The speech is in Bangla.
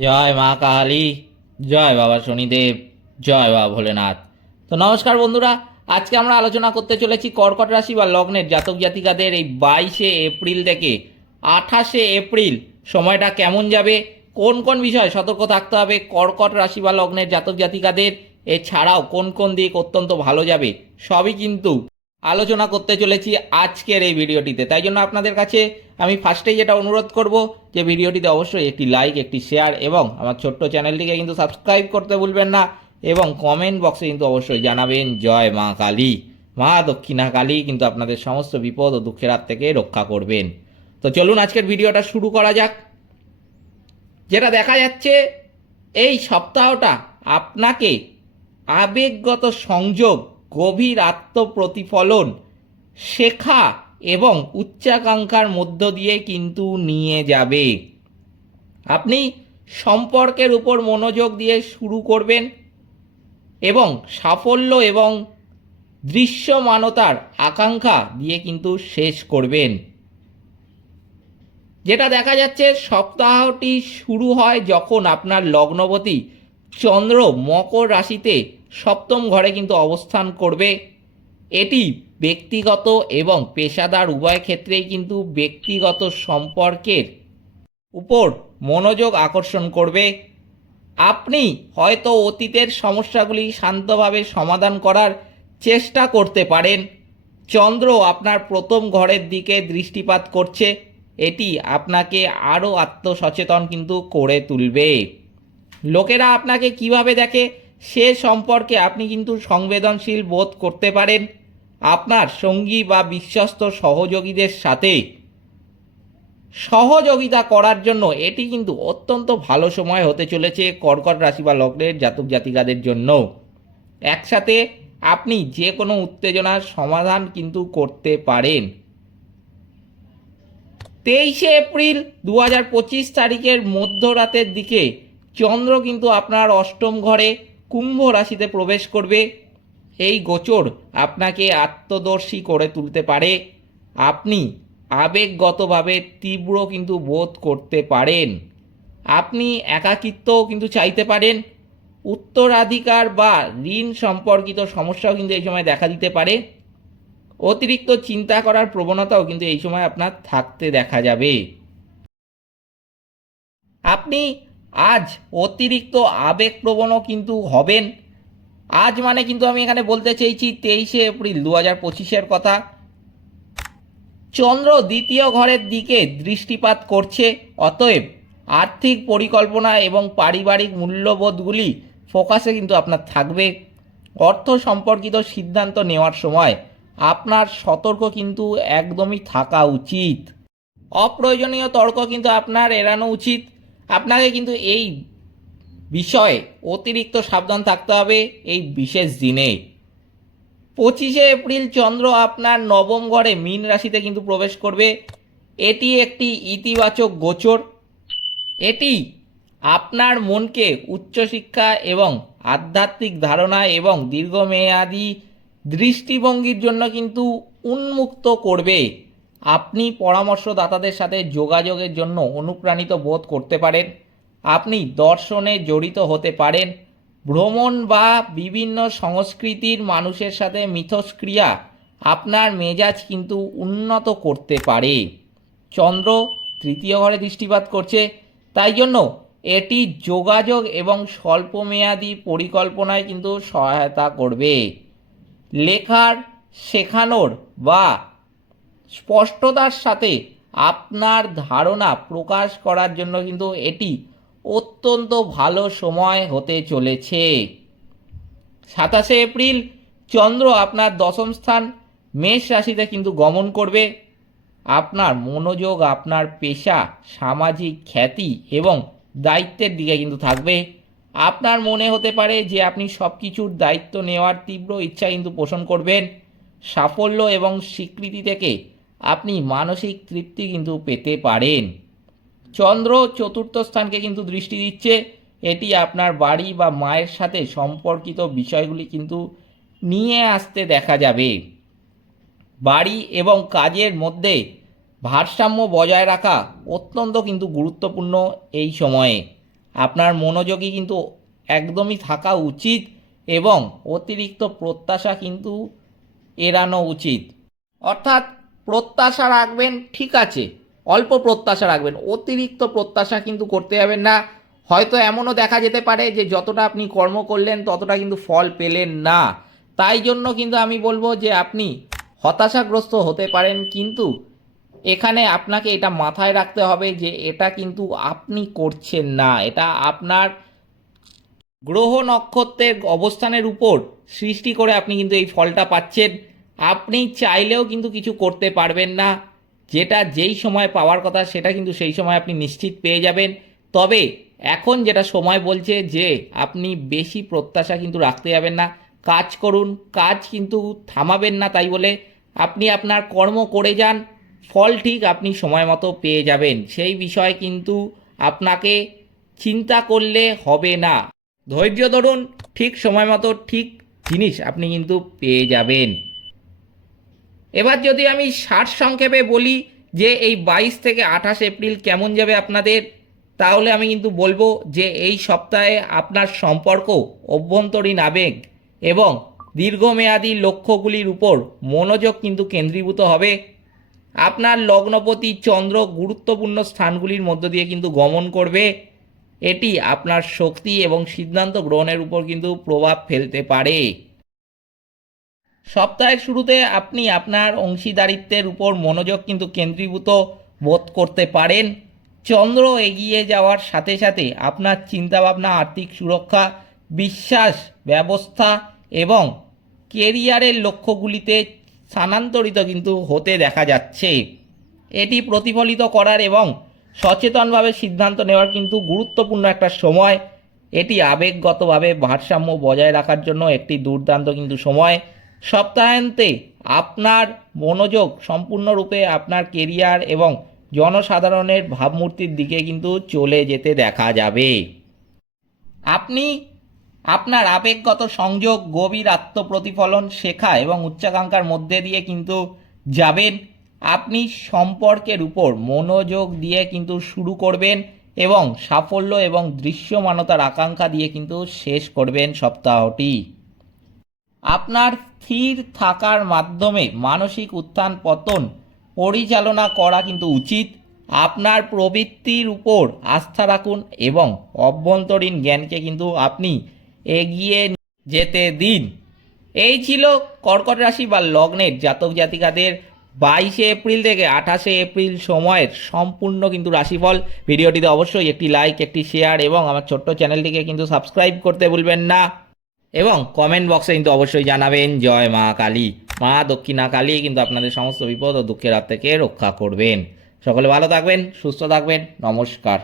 জয় মা কালী, জয় বাবা শনিদেব, জয় বাবা ভোলেনাথ। তো নমস্কার বন্ধুরা, আজকে আমরা আলোচনা করতে চলেছি কর্কট রাশি বা লগ্নের জাতক জাতিকাদের এই বাইশে এপ্রিল থেকে আঠাশে এপ্রিল সময়টা কেমন যাবে, কোন কোন বিষয়ে সতর্ক থাকতে হবে, কর্কট রাশি বা লগ্নের জাতক জাতিকাদের, এছাড়াও কোন কোন দিক অত্যন্ত ভালো যাবে, সবই কিন্তু আলোচনা করতে চলেছি আজকের এই ভিডিওটিতে। তাই জন্য আপনাদের কাছে আমি ফার্স্টেই যেটা অনুরোধ করব যে ভিডিওটিতে অবশ্যই একটি লাইক একটি শেয়ার এবং আমার ছোট্ট চ্যানেলটিকে কিন্তু সাবস্ক্রাইব করতে ভুলবেন না এবং কমেন্ট বক্সে কিন্তু অবশ্যই জানাবেন, জয় মা কালী। মা দক্ষিণা কালী কিন্তু আপনাদের সমস্ত বিপদ ও দুঃখের হাত থেকে রক্ষা করবেন। তো চলুন আজকের ভিডিওটা শুরু করা যাক। যেটা দেখা যাচ্ছে, এই সপ্তাহটা আপনাকে আবেগগত সংযোগ গভীর আত্মপ্রতিফলন শেখা এবং উচ্চাকাঙ্ক্ষার মধ্য দিয়ে কিন্তু নিয়ে যাবে। আপনি সম্পর্কের উপর মনোযোগ দিয়ে শুরু করবেন এবং সাফল্য এবং দৃশ্যমানতার আকাঙ্ক্ষা দিয়ে কিন্তু শেষ করবেন। যেটা দেখা যাচ্ছে, সপ্তাহটি শুরু হয় যখন আপনার লগ্নবতী চন্দ্র মকর রাশিতে সপ্তম ঘরে কিন্তু অবস্থান করবে। এটি ব্যক্তিগত এবং পেশাদার উভয় ক্ষেত্রেই কিন্তু ব্যক্তিগত সম্পর্কের উপর মনোযোগ আকর্ষণ করবে। আপনি হয়তো অতীতের সমস্যাগুলি শান্তভাবে সমাধান করার চেষ্টা করতে পারেন। চন্দ্র আপনার প্রথম ঘরের দিকে দৃষ্টিপাত করছে। এটি আপনাকে আরও আত্মসচেতন কিন্তু করে তুলবে। লোকেরা আপনাকে কীভাবে দেখে? সে সম্পর্কে আপনি কিন্তু সংবেদনশীল বোধ করতে পারেন। আপনার সঙ্গী বা বিশ্বস্ত সহযোগীদের সাথে। সহযোগিতা করার জন্য এটি কিন্তু অত্যন্ত ভালো সময় হতে চলেছে কর্কট রাশি বা লগ্নের জাতক জাতিকাদের জন্য। একসাথে আপনি যে কোনো উত্তেজনার সমাধান কিন্তু করতে পারেন। তেইশে এপ্রিল দু হাজার পঁচিশ তারিখের মধ্যরাতের দিকে চন্দ্র কিন্তু আপনার অষ্টম ঘরে কুম্ভ রাশিতে প্রবেশ করবে। এই গোচর আপনাকে আত্মদর্শী করে তুলতে পারে। আপনি আবেগগতভাবে তীব্র কিন্তু বোধ করতে পারেন। আপনি একাকিত্বও কিন্তু চাইতে পারেন। উত্তরাধিকার বা ঋণ সম্পর্কিত সমস্যাও কিন্তু এই সময় দেখা দিতে পারে। অতিরিক্ত চিন্তা করার প্রবণতাও কিন্তু এই সময় আপনার থাকতে দেখা যাবে। আপনি আজ অতিরিক্ত আবেগপ্রবণও কিন্তু হবেন। আজ মানে কিন্তু আমি এখানে বলতে চেয়েছি তেইশে এপ্রিল দু হাজার পঁচিশের কথা। চন্দ্র দ্বিতীয় ঘরের দিকে দৃষ্টিপাত করছে, অতএব আর্থিক পরিকল্পনা এবং পারিবারিক মূল্যবোধগুলি ফোকাসে কিন্তু আপনার থাকবে। অর্থ সম্পর্কিত সিদ্ধান্ত নেওয়ার সময় আপনার সতর্ক কিন্তু একদমই থাকা উচিত। অপ্রয়োজনীয় তর্ক কিন্তু আপনার এড়ানো উচিত। আপনাকে কিন্তু এই বিষয়ে অতিরিক্ত সাবধান থাকতে হবে এই বিশেষ দিনে। পঁচিশে এপ্রিল চন্দ্র আপনার নবম ঘরে মীন রাশিতে কিন্তু প্রবেশ করবে। এটি একটি ইতিবাচক গোচর। এটি আপনার মনকে উচ্চশিক্ষা এবং আধ্যাত্মিক ধারণা এবং দীর্ঘমেয়াদী দৃষ্টিভঙ্গির জন্য কিন্তু উন্মুক্ত করবে। আপনি পরামর্শদাতাদের সাথে যোগাযোগের জন্য অনুপ্রাণিত বোধ করতে পারেন। আপনি দর্শনে জড়িত হতে পারেন। ভ্রমণ বা বিভিন্ন সংস্কৃতির মানুষের সাথে মিথস্ক্রিয়া আপনার মেজাজ কিন্তু উন্নত করতে পারে। চন্দ্র তৃতীয় ঘরে দৃষ্টিপাত করছে। তাই জন্য এটি যোগাযোগ এবং স্বল্পমেয়াদী পরিকল্পনায় কিন্তু সহায়তা করবে। লেখার শেখানোর বা স্পষ্টতার সাথে আপনার ধারণা প্রকাশ করার জন্য কিন্তু এটি অত্যন্ত ভালো সময় হতে চলেছে। সাতাশে এপ্রিল, চন্দ্র আপনার দশম স্থান, মেষ রাশিতে কিন্তু গমন করবে। আপনার মনোযোগ, আপনার পেশা, সামাজিক খ্যাতি এবং দায়িত্বের দিকে কিন্তু থাকবে। আপনার মনে হতে পারে যে আপনি সব কিছুর দায়িত্ব নেওয়ার তীব্র ইচ্ছা কিন্তু পোষণ করবেন। সাফল্য এবং স্বীকৃতি থেকে আপনি মানসিক তৃপ্তি কিন্তু পেতে পারেন। চন্দ্র চতুর্থ স্থানকে কিন্তু দৃষ্টি দিচ্ছে। এটি আপনার বাড়ি বা মায়ের সাথে সম্পর্কিত বিষয়গুলি কিন্তু নিয়ে আসতে দেখা যাবে। বাড়ি এবং কাজের মধ্যে ভারসাম্য বজায় রাখা অত্যন্ত কিন্তু গুরুত্বপূর্ণ এই সময়ে। আপনার মনোযোগী কিন্তু একদমই থাকা উচিত এবং অতিরিক্ত প্রত্যাশা কিন্তু এড়ানো উচিত। অর্থাৎ প্রত্যাশা রাখবেন, ঠিক আছে। অল্প প্রত্যাশা রাখবেন। অতিরিক্ত প্রত্যাশা কিন্তু করতে যাবেন না। হয়তো এমনও দেখা যেতে পারে যে, যতটা আপনি কর্ম করলেন, ততটা কিন্তু ফল পেলেন না। তাই জন্য কিন্তু আমি বলব যে, আপনি হতাশাগ্রস্ত হতে পারেন, কিন্তু এখানে আপনাকে এটা মাথায় রাখতে হবে যে, এটা কিন্তু আপনি করছেন না। এটা আপনার গ্রহ নক্ষত্রের অবস্থানের উপর সৃষ্টি করে আপনি কিন্তু এই ফলটা পাচ্ছেন। আপনি চাইলেও কিন্তু কিছু করতে পারবেন না। যেটা যেই সময় পাওয়ার কথা, সেটা কিন্তু সেই সময় আপনি নিশ্চিত পেয়ে যাবেন। তবে এখন যেটা সময় বলছে যে, আপনি বেশি প্রত্যাশা কিন্তু রাখতে যাবেন না। কাজ করুন, কাজ কিন্তু থামাবেন না তাই বলে আপনি আপনার কর্ম করে যান, ফল ঠিক আপনি সময় মতো পেয়ে যাবেন। সেই বিষয়ে কিন্তু আপনাকে চিন্তা করলে হবে না। ধৈর্য ধরুন, ঠিক সময় মতো ঠিক জিনিস আপনি কিন্তু পেয়ে যাবেন। এবার যদি আমি ষাট সংক্ষেপে বলি যে এই বাইশ থেকে আঠাশ এপ্রিল কেমন যাবে আপনাদের, তাহলে আমি কিন্তু বলব যে এই সপ্তাহে আপনার সম্পর্ক অভ্যন্তরীণ আবেগ এবং দীর্ঘমেয়াদী লক্ষ্যগুলির উপর মনোযোগ কিন্তু কেন্দ্রীভূত হবে। আপনার লগ্নপতি চন্দ্র গুরুত্বপূর্ণ স্থানগুলির মধ্য দিয়ে কিন্তু গমন করবে। এটি আপনার শক্তি এবং সিদ্ধান্ত গ্রহণের উপর কিন্তু প্রভাব ফেলতে পারে। সপ্তাহের শুরুতে আপনি আপনার অংশীদারিত্বের উপর মনোযোগ কিন্তু কেন্দ্রীভূত বোধ করতে পারেন। চন্দ্র এগিয়ে যাওয়ার সাথে সাথে আপনার চিন্তাভাবনা, আর্থিক সুরক্ষা, বিশ্বাস, ব্যবস্থা এবং কেরিয়ারের লক্ষ্যগুলিতে স্থানান্তরিত কিন্তু হতে দেখা যাচ্ছে। এটি প্রতিফলিত করার এবং সচেতনভাবে সিদ্ধান্ত নেওয়ার কিন্তু গুরুত্বপূর্ণ একটা সময়। এটি আবেগগতভাবে ভারসাম্য বজায় রাখার জন্য একটি দুর্দান্ত কিন্তু সময়। সপ্তাহান্তে আপনার মনোযোগ সম্পূর্ণরূপে আপনার কেরিয়ার এবং জনসাধারণের ভাবমূর্তির দিকে কিন্তু চলে যেতে দেখা যাবে। আপনি আপনার আবেগগত সংযোগ গভীর আত্মপ্রতিফলন শেখা এবং উচ্চাকাঙ্ক্ষার মধ্যে দিয়ে কিন্তু যাবেন। আপনি সম্পর্কের উপর মনোযোগ দিয়ে কিন্তু শুরু করবেন এবং সাফল্য এবং দৃশ্যমানতার আকাঙ্ক্ষা দিয়ে কিন্তু শেষ করবেন সপ্তাহটি। আপনার স্থির থাকার মাধ্যমে মানসিক উত্থান পতন পরিচালনা করা কিন্তু উচিত। আপনার প্রবৃত্তির উপর আস্থা রাখুন এবং অভ্যন্তরীণ জ্ঞানকে কিন্তু আপনি এগিয়ে যেতে দিন। এই ছিল কর্কট রাশি বা লগ্নের জাতক জাতিকাদের বাইশে এপ্রিল থেকে আঠাশে এপ্রিল সময়ের সম্পূর্ণ কিন্তু রাশিফল। ভিডিওটিতে অবশ্যই একটি লাইক একটি শেয়ার এবং আমার ছোট্ট চ্যানেলটিকে কিন্তু সাবস্ক্রাইব করতে ভুলবেন না। এবং কমেন্ট বক্সে কিন্তু অবশ্যই জানাবেন, জয় মা কালী। মা দক্ষিণা কালী কিন্তু আপনাদের সমস্ত বিপদ ও দুঃখের হাত থেকে রক্ষা করবেন। সকলে ভালো থাকবেন, সুস্থ থাকবেন, নমস্কার।